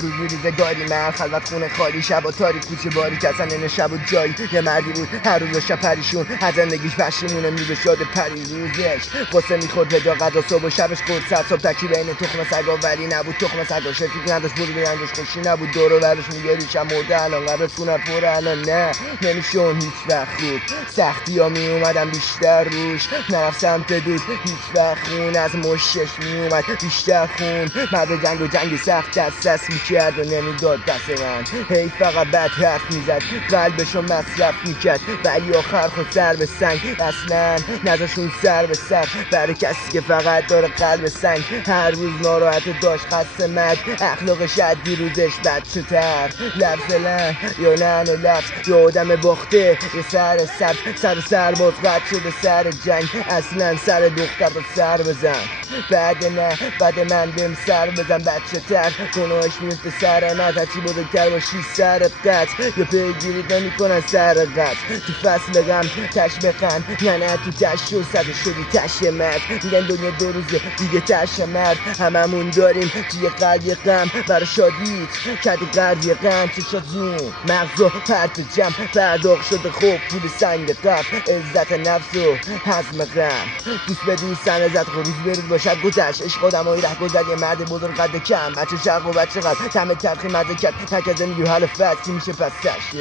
روزگاری من خلوت خونه خالی، شب و تاریک، کوچه باریک، اصلا این شب و جایی. یه مردی بود هر روز و شب پریشون، از زندگیش پشیمون، امروز شده پریروزش قصه میخورد به غذا، صبح و شبش قرص، صبح تکی بین تخم سگا، ولی نبود تخم سگا، شفیق نداشت، برو بیندش خوشی نبود، دور و برش میگه ریشم مرده الان، قبرستونم پره الان، نه نمیشه اون هیچ وقت خوب. سختی ها می اومدم بیشتر روش، نرفت سمت دود هیچ وقت، خون از مشش می اومد بیشتر خون. مرد جنگ و جنگی سخت دست میکرد و نمیداد دست من، هی فقط بد حرف میزد، قلبشو مصرف میکرد، ولی آخر خود سر به سنگ، اصلا نذاشون سر به سر برای کسی که فقط داره قلب سنگ. هر روز ناراحت داشت، خسته مرگ، اخلاقش عدی روزش بچه تر، لفظ لن یا لن و لفظ، یا آدم باخته، یه سر سرباز قد شده سر جنگ، اصلا سر دختر رو سر بزن، بعد من بهم سر بزن، بچه تر گناهش میفته سر من، هرچی بزرگتر باشی سر قط، یا پیگیریت نمی کنن سر قط، تو فصل غم تش بخند، نه تو تش شو صد شدی تش مرد، میگن دنیا دو روزه دیگه تش مرد، هممون داریم توی قلب غم، برا شادیت کدی قرضی غم، چشات زوم مغزو پرت جمع، پرداخت شده خوب پول سنگ قف، عزت نفس و حزم غم، دوست به دوست سن عزت خود روز به روز باشد گذشت، عشق آدمایی ره گذر، یه مرد بزرگ قد کم، بچه شرق و بچه قد، تمه تلخی مزه کرد، تک از زندگی حال فصل میشه پس تش